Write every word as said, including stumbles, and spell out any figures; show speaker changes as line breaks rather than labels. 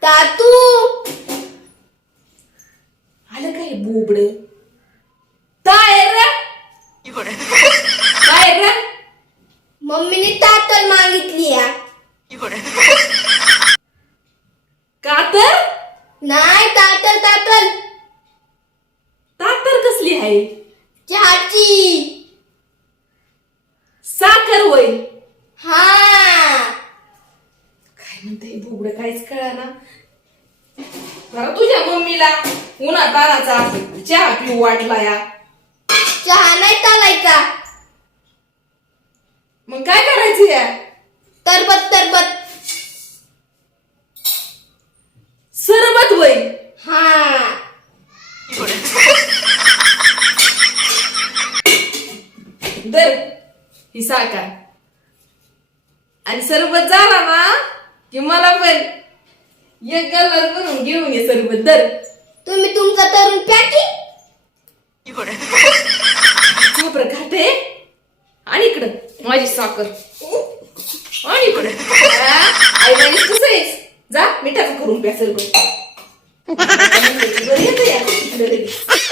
तातू
आलं काय बोबड काय रे काय रे
मम्मीने तातल मागितली या
का तर
नाही तातल तातल
तातर कसली आहे
चहाची
साखर होय
हा
काय म्हणते बोबड काहीच कळाना बरं तुझ्या मम्मीला उन्हा तानाचा चहा पिऊ वाटला या
चहा नाही चालायचा
मग काय करायचं या
तरबत तरबत
सरबत होय
हा
दर ही साखर आणि सरबत झाला ना की मला पण एक गल्लाच भरून घेऊन ये सरबत दर
तुम्ही तुमचा तरुण पॅकी
खोबरं खाते आणि इकडं माझी साखर आणि इकडं आई म्हणलीस कसं आहेस जा मिठाचं करून प्या सरबत बरं येतं या इकडं लगेच